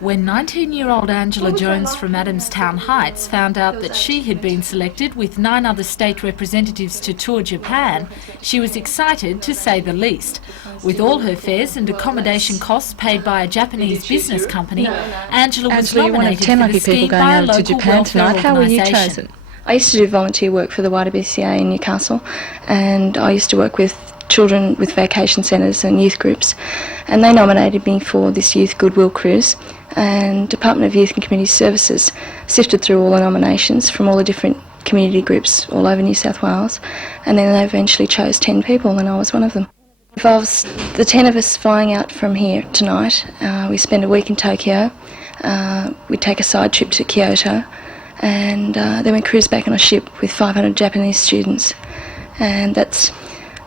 When 19-year-old Angela Jones from Adamstown Heights found out that she had been selected with 9 other state representatives to tour Japan, she was excited to say the least. With all her fares and accommodation costs paid by a Japanese business company, Angela was nominated for the scheme by a local welfare organisation. I used to do volunteer work for the YWCA in Newcastle, and I used to work with children with vacation centres and youth groups, and they nominated me for this Youth Goodwill Cruise, and Department of Youth and Community Services sifted through all the nominations from all the different community groups all over New South Wales, and then they eventually chose 10 people, and I was one of them. It involves the 10 of us flying out from here tonight. We spend a week in Tokyo, we take a side trip to Kyoto, and then we cruise back on a ship with 500 Japanese students, and that's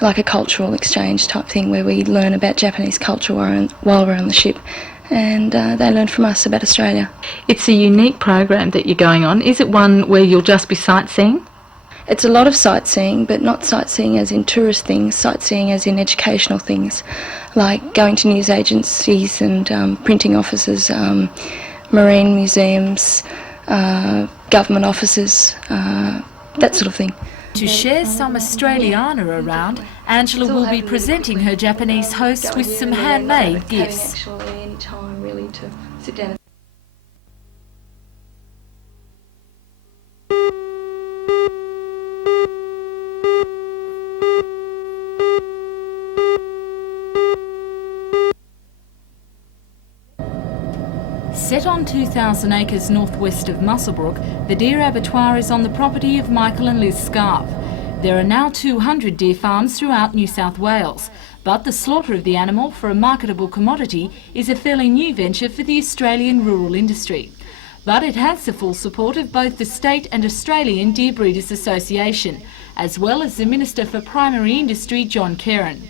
like a cultural exchange type thing where we learn about Japanese culture while we're on the ship, and they learn from us about Australia. It's a unique program that you're going on. Is it one where you'll just be sightseeing? It's a lot of sightseeing, but not sightseeing as in tourist things, sightseeing as in educational things, like going to news agencies and printing offices, marine museums, government offices, that sort of thing. To share some Australiana around, Angela will be presenting her Japanese hosts with some handmade gifts. Set on 2,000 acres northwest of Muswellbrook, the deer abattoir is on the property of Michael and Liz Scarf. There are now 200 deer farms throughout New South Wales, but the slaughter of the animal for a marketable commodity is a fairly new venture for the Australian rural industry. But it has the full support of both the State and Australian Deer Breeders Association, as well as the Minister for Primary Industry, John Kerrin.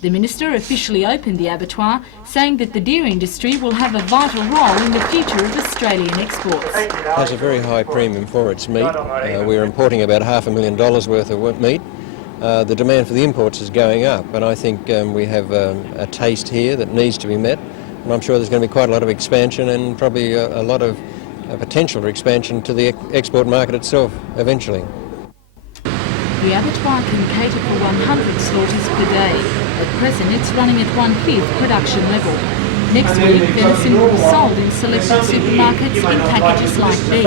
The Minister officially opened the abattoir, saying that the deer industry will have a vital role in the future of Australian exports. It has a very high premium for its meat. We're importing about $500,000 worth of meat. The demand for the imports is going up, and I think we have a taste here that needs to be met. And I'm sure there's going to be quite a lot of expansion and probably a lot of potential for expansion to the export market itself eventually. The abattoir can cater for 100 slaughters per day. At present, it's running at 1/5 production level. Next week, venison will be sold in selected supermarkets in packages like these.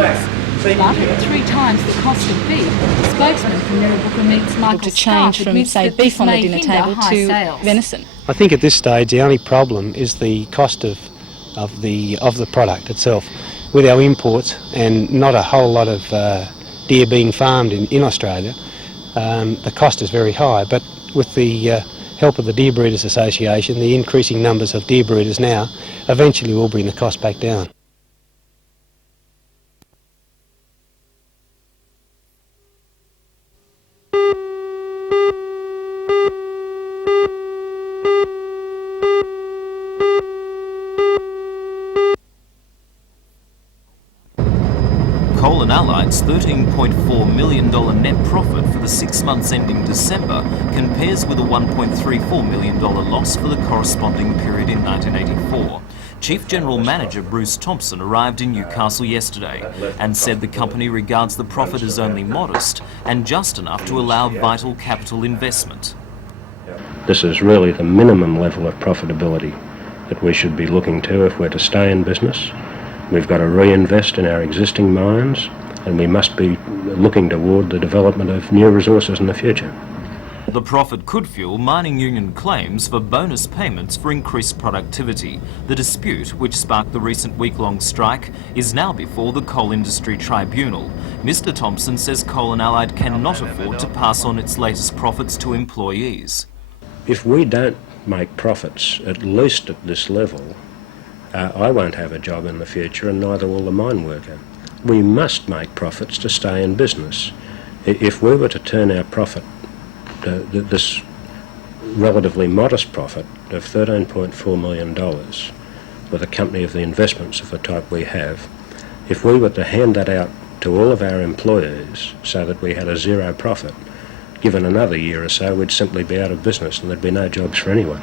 But at 3 times the cost of beef, spokesman from Mirrabooka Meats Michael Scarf admits that this may hinder high sales. Venison. I think at this stage the only problem is the cost of the product itself. With our imports and not a whole lot of deer being farmed in Australia, the cost is very high. But with the help of the Deer Breeders Association, the increasing numbers of deer breeders now, eventually will bring the cost back down. Coal and Allied's $13.4 million net profit for the 6 months ending December compares with a $1.34 million loss for the corresponding period in 1984. Chief General Manager Bruce Thompson arrived in Newcastle yesterday and said the company regards the profit as only modest and just enough to allow vital capital investment. This is really the minimum level of profitability that we should be looking to if we're to stay in business. We've got to reinvest in our existing mines, and we must be looking toward the development of new resources in the future. The profit could fuel mining union claims for bonus payments for increased productivity. The dispute, which sparked the recent week-long strike, is now before the Coal Industry Tribunal. Mr Thompson says Coal and Allied cannot afford to pass on its latest profits to employees. If we don't make profits, at least at this level, I won't have a job in the future, and neither will the mine worker. We must make profits to stay in business. If we were to turn our profit, this relatively modest profit of $13.4 million with a company of the investments of the type we have, if we were to hand that out to all of our employees so that we had a zero profit, given another year or so, we'd simply be out of business and there'd be no jobs for anyone.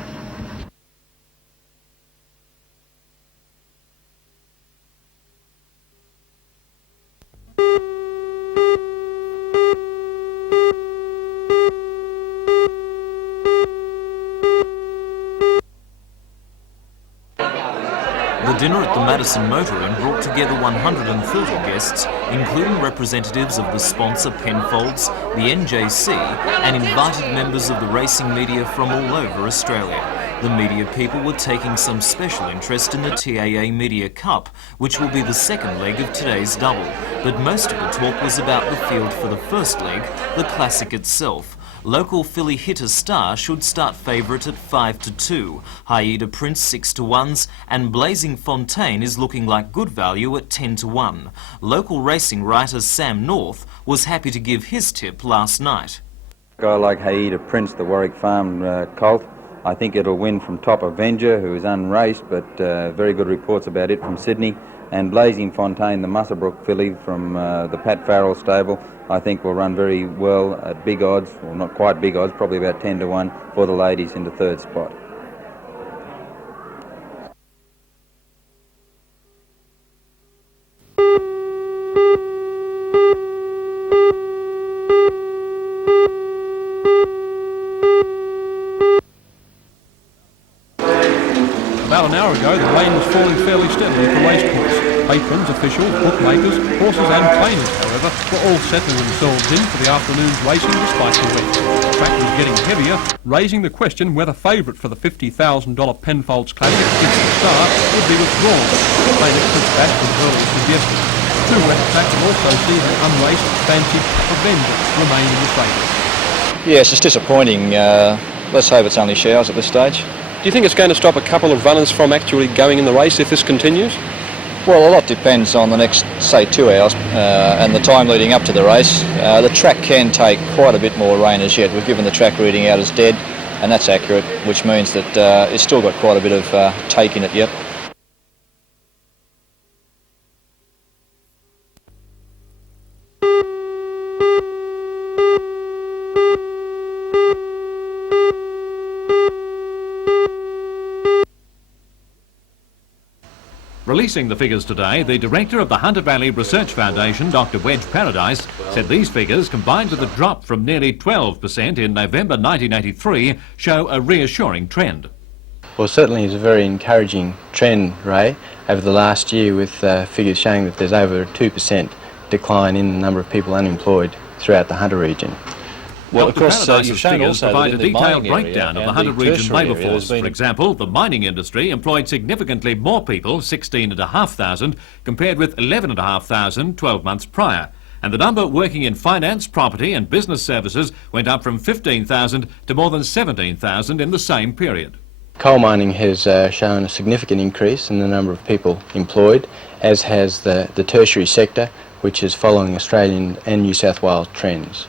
The dinner at the Madison Motor Inn brought together 130 guests, including representatives of the sponsor Penfolds, the NJC, and invited members of the racing media from all over Australia. The media people were taking some special interest in the TAA Media Cup, which will be the second leg of today's double. But most of the talk was about the field for the first leg, the Classic itself. Local filly Hitter Star should start favourite at 5-2, Haida Prince 6-1s, and Blazing Fontaine is looking like good value at 10-1. Local racing writer Sam North was happy to give his tip last night. A guy like Haida Prince, the Warwick Farm colt, I think it'll win from Top Avenger, who is unraced, but very good reports about it from Sydney. And Blazing Fontaine, the Muswellbrook filly from the Pat Farrell stable, I think will run very well at big odds, or not quite big odds, probably about 10-1 for the ladies in the third spot. About an hour ago, the rain was falling fairly steadily at the racecourse. Patrons, officials, bookmakers, horses and trainers, however, were all settling themselves in for the afternoon's racing despite the wet. The track was getting heavier, raising the question whether favourite for the $50,000 Penfolds Classic, Hitter Star, would be withdrawn. Trainer Chris Bashford earlier suggested. Two wet track will also see the unraced fancy Avenger remain in the stable. Yes, it's disappointing. Let's hope it's only showers at this stage. Do you think it's going to stop a couple of runners from actually going in the race if this continues? Well, a lot depends on the next, say, 2 hours and the time leading up to the race. The track can take quite a bit more rain as yet. We've given the track reading out as dead, and that's accurate, which means that it's still got quite a bit of take in it yet. Releasing the figures today, the director of the Hunter Valley Research Foundation, Dr. Wedge Paradise, said these figures, combined with a drop from nearly 12% in November 1983, show a reassuring trend. Well, certainly it's a very encouraging trend, Ray, over the last year, with figures showing that there's over a 2% decline in the number of people unemployed throughout the Hunter region. Well, Dr. Paradise's figures provide a detailed breakdown of the Hunter region labour force. For example, the mining industry employed significantly more people, 16,500, compared with 11,500 12 months prior. And the number working in finance, property and business services went up from 15,000 to more than 17,000 in the same period. Coal mining has shown a significant increase in the number of people employed, as has the tertiary sector, which is following Australian and New South Wales trends.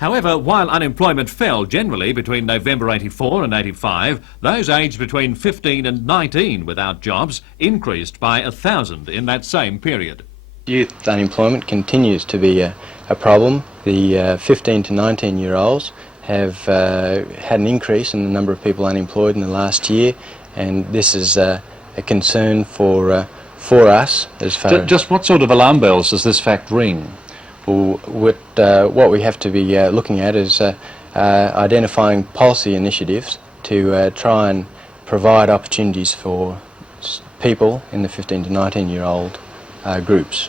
However, while unemployment fell generally between November 84 and 85, those aged between 15 and 19 without jobs increased by 1,000 in that same period. Youth unemployment continues to be a problem. The 15 to 19-year-olds have had an increase in the number of people unemployed in the last year, and this is a concern for us as far as... Just what sort of alarm bells does this fact ring? Well, what we have to be looking at is identifying policy initiatives to try and provide opportunities for people in the 15 to 19-year-old groups.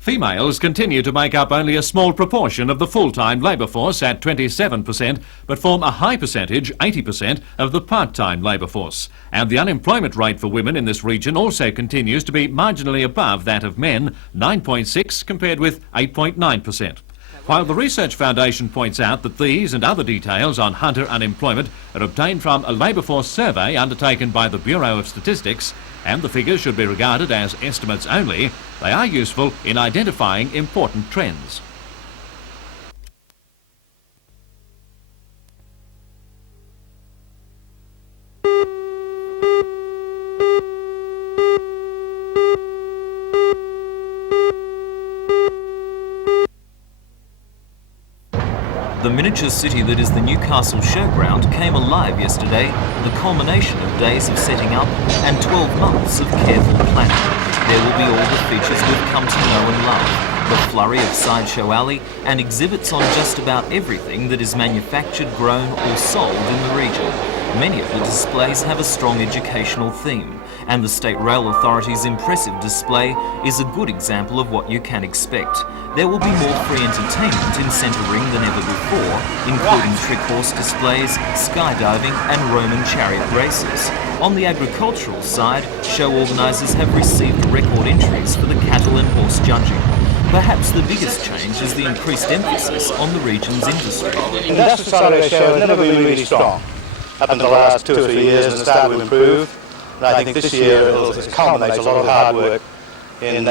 Females continue to make up only a small proportion of the full-time labour force at 27%, but form a high percentage, 80%, of the part-time labour force. And the unemployment rate for women in this region also continues to be marginally above that of men, 9.6 compared with 8.9%. While the Research Foundation points out that these and other details on Hunter unemployment are obtained from a labour force survey undertaken by the Bureau of Statistics, and the figures should be regarded as estimates only, they are useful in identifying important trends. The miniature city that is the Newcastle Showground came alive yesterday, the culmination of days of setting up and 12 months of careful planning. There will be all the features we've come to know and love, the flurry of Sideshow Alley and exhibits on just about everything that is manufactured, grown or sold in the region. Many of the displays have a strong educational theme, and the State Rail Authority's impressive display is a good example of what you can expect. There will be more free entertainment in Centre Ring than ever before, including trick horse displays, skydiving and Roman chariot races. On the agricultural side, show organisers have received record entries for the cattle and horse judging. Perhaps the biggest change is the increased emphasis on the region's industry. The industrial side of our show has never been really strong up until the last 2 or 3 years, and it started to improve. And I think this year it'll culminate a lot of hard work in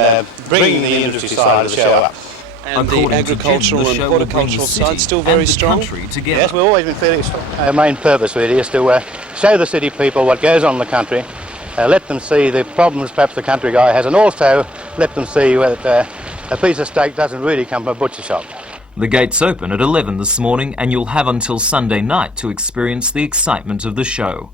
bringing the industry side of the show up. And the agricultural and horticultural side still very strong? Yes, we've always been fairly strong. Our main purpose really is to show the city people what goes on in the country, let them see the problems perhaps the country guy has, and also let them see that a piece of steak doesn't really come from a butcher shop. The gates open at 11 this morning, and you'll have until Sunday night to experience the excitement of the show.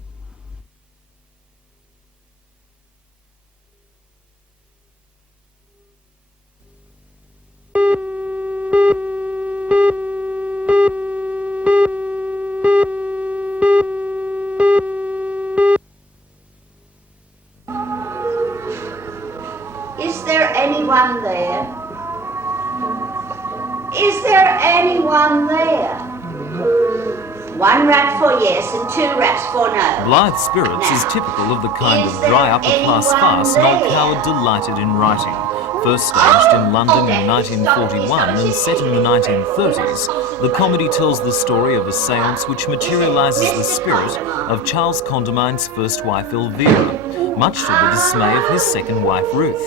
Is there anyone there? Is there anyone there? 1 rat for yes and 2 rats for no. Blythe Spirits is typical of the kind of dry upper-class farce Noel Coward delighted in writing. First staged in London in 1941 and set in the 1930s, the comedy tells the story of a séance which materialises the spirit of Charles Condamine's first wife Elvira, much to the dismay of his second wife Ruth.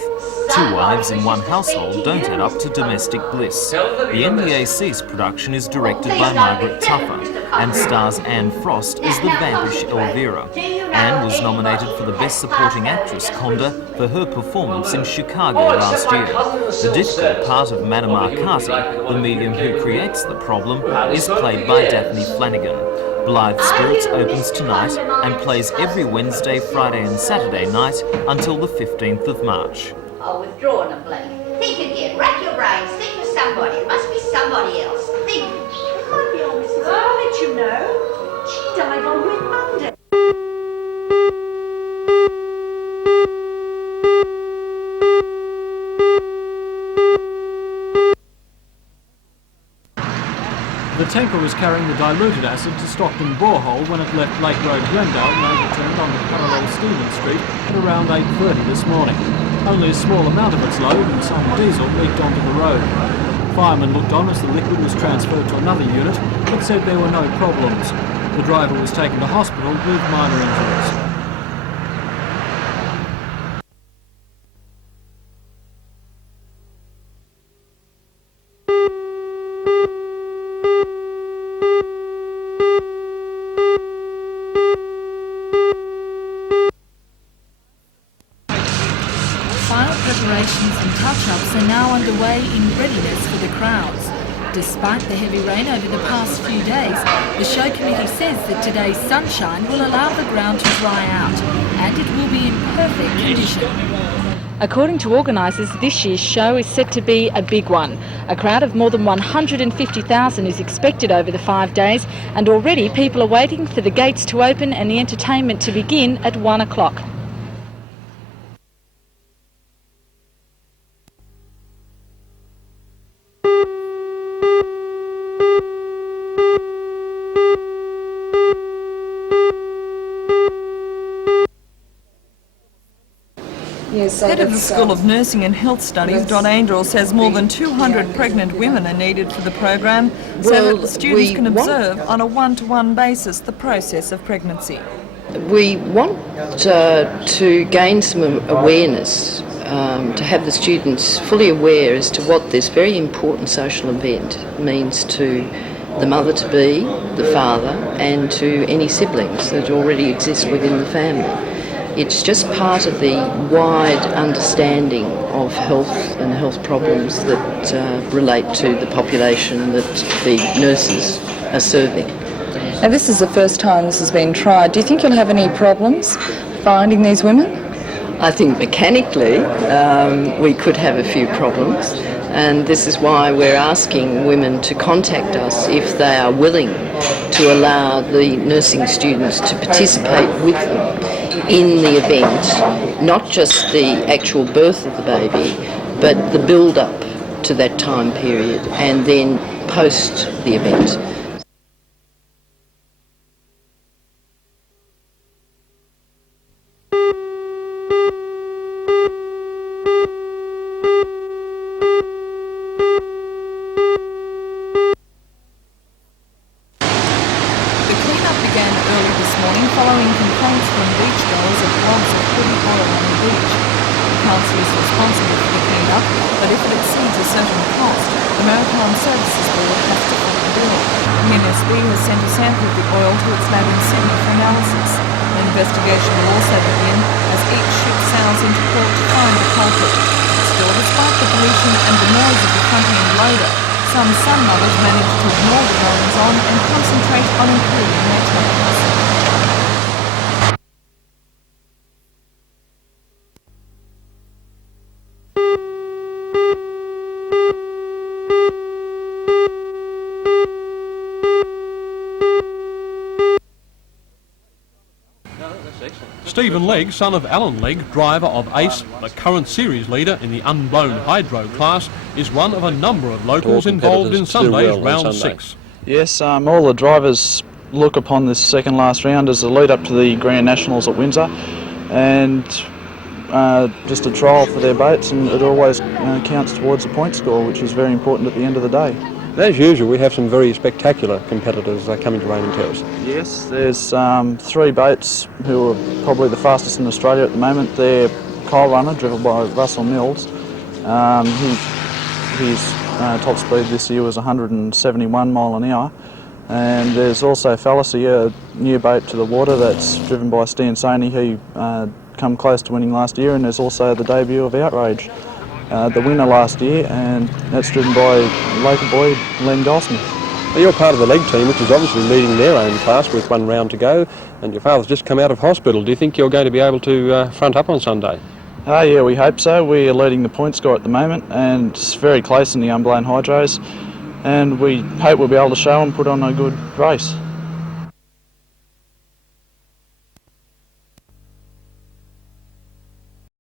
2 wives in one household don't add up to domestic bliss. The NBAC's production is directed by Margaret Tuffer and stars Anne Frost as the vampish Elvira. Anne was nominated for the Best Supporting Actress Conda for her performance in Chicago last year. The difficult part of Madame Arcati, the medium who creates the problem, is played by Daphne Flanagan. Blythe Spirits opens tonight and plays every Wednesday, Friday and Saturday night until the 15th of March. Oh, withdrawn a blank. Think again. Rack your brains. Think of somebody. It must be somebody else. Think. It might be old Mrs. I'll let you know. She died on Whit Monday. The tanker was carrying the diluted acid to Stockton borehole when it left Lake Road, Glendale, and overturned onto parallel Stephen Street at around 8:30 this morning. Only a small amount of its load and some diesel leaked onto the road. Firemen looked on as the liquid was transferred to another unit, but said there were no problems. The driver was taken to hospital with minor injuries. Preparations and touch-ups are now underway in readiness for the crowds. Despite the heavy rain over the past few days, the show committee says that today's sunshine will allow the ground to dry out, and it will be in perfect condition. According to organisers, this year's show is set to be a big one. A crowd of more than 150,000 is expected over the 5 days, and already people are waiting for the gates to open and the entertainment to begin at 1 o'clock. Head of the School of Nursing and Health Studies, Don Angel, says more than 200 pregnant women are needed for the program so that the students can observe on a one-to-one basis the process of pregnancy. We want to gain some awareness, to have the students fully aware as to what this very important social event means to the mother-to-be, the father, and to any siblings that already exist within the family. It's just part of the wide understanding of health and health problems that relate to the population that the nurses are serving. Now, this is the first time this has been tried. Do you think you'll have any problems finding these women? I think mechanically we could have a few problems. And this is why we're asking women to contact us if they are willing to allow the nursing students to participate with them in the event, not just the actual birth of the baby, but the build-up to that time period and then post the event. Following complaints from beachgoers of blobs of woody oil on the beach. The council is responsible for the clean-up, but if it exceeds a certain cost, the Maritime Services Board has to foot the bill. The NSB has sent a sample of the oil to its lab in Sydney for analysis. An investigation will also begin as each ship sails into port to find the culprit. Still, despite the pollution and the noise of the front-end loader, some sun mothers manage to ignore the goings-on and concentrate on improving their tails. Stephen Legg, son of Alan Legg, driver of Ace, the current series leader in the unblown hydro class, is one of a number of locals involved in Sunday's round 6. Yes, all the drivers look upon this second last round as a lead up to the Grand Nationals at Windsor, and just a trial for their boats, and it always counts towards the point score, which is very important at the end of the day. As usual, we have some very spectacular competitors coming to Raymond Terrace. Yes, there's 3 boats who are probably the fastest in Australia at the moment. They're Coal Runner, driven by Russell Mills. His top speed this year was 171 mile an hour. And there's also Fallacy, a new boat to the water that's driven by Stan Soney, who come close to winning last year. And there's also the debut of Outrage, the winner last year, and that's driven by local boy Len Goldsmith. Well, you're part of the Legg team, which is obviously leading their own class with 1 round to go, and your father's just come out of hospital. Do you think you're going to be able to front up on Sunday? Yeah, we hope so. We are leading the point score at the moment, and it's very close in the unblown hydros, and we hope we'll be able to show and put on a good race.